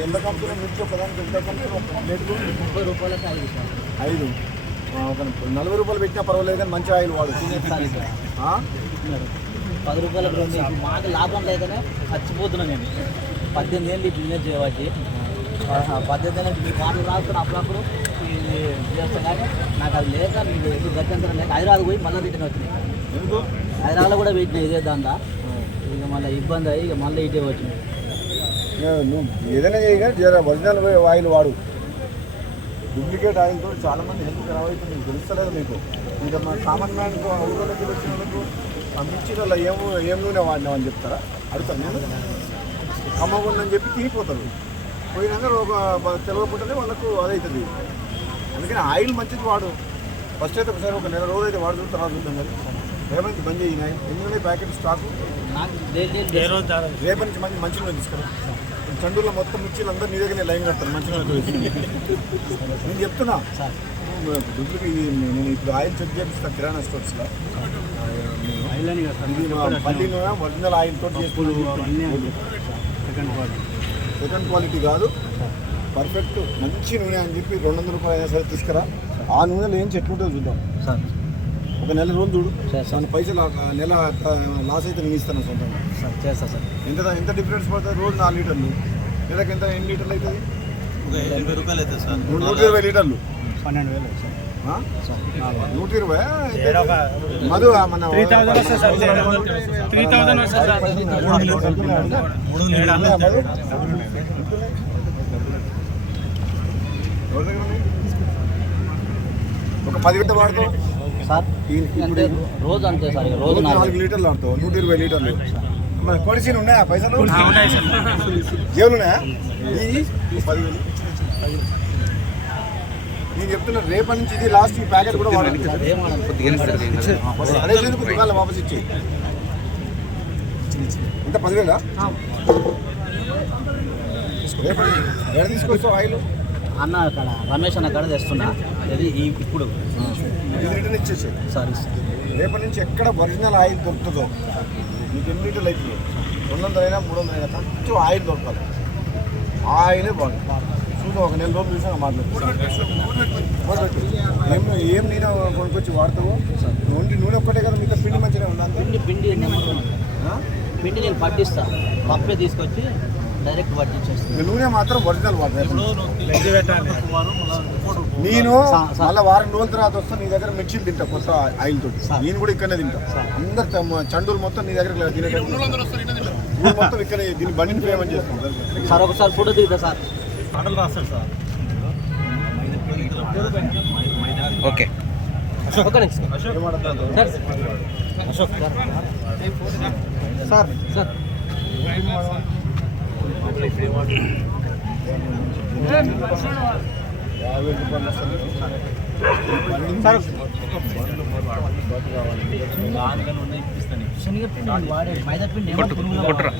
ఎంత కంపెనీ మిర్చి ఒకదానికి ఎంత కంపెనీ ఒక ప్లేట్కు ముప్పై రూపాయలకి ఐదు ఒక నలభై రూపాయలు పెట్టినా పర్వాలేదు కానీ మంచి ఆయిల్ వాడు. పది ఇప్పుడు మాకు లాభం లేకనే చచ్చిపోతున్నా నేను. పద్దెనిమిది ఏళ్ళు ఈ బిజినెస్ ఆ, పద్దెనిమిది ఏళ్ళు మీ మాటలు రాసుకుని అప్పుడప్పుడు ఇది చేస్తాం కానీ నాకు అది లేక ఎప్పుడు గత్యంతరం లేక హైదరాబాద్ పోయి మళ్ళీ రిటర్న్ వచ్చినాయి. ఎందుకు? హైదరాబాద్లో కూడా పెట్టినా ఇదే దాంట్లో ఇక మళ్ళీ ఇబ్బంది అయ్యి ఇక మళ్ళీ ఇటే వచ్చినాయి నువ్వు ఏదైనా చేయగా జర ఒరిజినల్ ఆయిల్ వాడు. డూప్లికేట్ ఆయిల్తో చాలా మంది హెల్త్ ఖరాబ్ అవుతుంది మీకు తెలుస్తలేదు మీకు ఇంకా మన కామన్ మ్యాన్ ఊళ్ళోకి వచ్చిన వాళ్ళకు ఆ మిర్చిలో ఏం ఏం నూనె వాడినామని చెప్తారా? అడుగుతాను నేను. కమ్మగుందని చెప్పి తినిపోతారు. పోయినాక ఒక తెలవకుండానే వాళ్ళకు అదవుతుంది అందుకని ఆయిల్ మంచిది వాడు. ఫస్ట్ అయితే ఒకసారి ఒక నెల రోజు అయితే వాడుతుంది తర్వాత చూద్దాం కదా రేపటి నుంచి బంద్ చేయి ఎన్ని ప్యాకెట్ స్టాకు రేపటి నుంచి మంచి మంచి నూనె తీసుకురా. చండూరులో మొత్తం మిర్చీలు అందరూ నీ దగ్గర లైన్ కడతారు మంచి నూనె చెప్తున్నా. ఇది నేను ఇప్పుడు ఆయిల్ చెక్ చేపిస్తాను కిరాణా స్టోర్స్లో ఇది మా పల్లి నూనె ఒరిజినల్ ఆయిల్ తోటి చేసుకుని సెకండ్ క్వాలిటీ కాదు. పర్ఫెక్ట్ మంచి నూనె అని చెప్పి రెండు వందల రూపాయలు అయినా సరే తీసుకురా. ఆ నూనెలో ఏం చెట్లు ఉంటుందో చూద్దాం. సార్. ఒక నెల రోజులు చూడు. దాని పైసలు నెల లాస్ అయితే నేను ఇస్తాను సొంతంగా. సార్ చేస్తా సార్. ఎంత ఎంత డిఫరెన్స్ పడుతుంది? రోజు నాలుగు లీటర్లు. నెలకు ఎంత? ఎన్ని లీటర్లు అవుతుంది? ఎనభై రూపాయలు అవుతుంది సార్. నూట నూట ఇరవై లీటర్లు. పన్నెండు వేలు ఆ? సార్ నూట ఇరవై? మధు మన? ఒక పది గంట వాడతావు సార్? అంటే రోజు అంతే సార్ ఇక రోజు నాలుగు లీటర్లు వాడతావు నూట ఇరవై లీటర్లు. మరి కొడిసీలు ఉన్నాయా పైసలు? జేబులు ఉన్నాయా? ఈ పదివేలు. నేను చెప్తున్నా రేపటి నుంచి ఇది లాస్ట్ ఈ ప్యాకెట్ కూడా అదే ఎందుకు దుకాణంలో వాపస్ ఇచ్చి ఎంత? పదివేలా? రేపటి తీసుకొస్తావు ఆయిల్. అన్న అక్కడ రమేష్ అన్న కాడ తెస్తున్నా. ఇది ఈ- ఇప్పుడు. ఇది రిటర్న్ ఇచ్చేసి? సారీ రేపటి నుంచి ఎక్కడ ఒరిజినల్ ఆయిల్ దొరుకుతుందో? మీకు ఎన్ని లీటర్లు అవుతుంది రెండు వందలు అయినా మూడు వందలు అయినా కొంచెం ఆయిల్ దొరకాలి. ఆ ఆయిలే బాగుంది. చూద్దాం ఒక నెల రోజులు చూసాక మాట్లాడుతుంది ఏం ఏం నేను కొనుక్కొచ్చి వాడతావు? ఓన్లీ నూనె ఒక్కటే కదా మీతో పిండి మంచిగా ఉందా? అంతే పిండి పిండి? పిండి నేను పట్టిస్తా. పప్పే తీసుకొచ్చి డైరెక్ట్ నూనె మాత్రం ఒరిజినల్ నేను మళ్ళీ వారం రోజుల తర్వాత వస్తా నీ దగ్గర మిర్చిలు తింటా కొత్త ఆయిల్ తోటి. నేను కూడా ఇక్కడనే తింటా. అందరు చండూరు మొత్తం నీ దగ్గర మొత్తం ఇక్కడ దీన్ని బండిని పేమెంట్ చేస్తాం. సార్ ఒకసారి ఫోటో దిగుతా సార్. ఓకే. ఒక నిమిషం. Sir Ashok sir. సార్. శనగపిండి వాడే మైదా పిండి కొట్టురా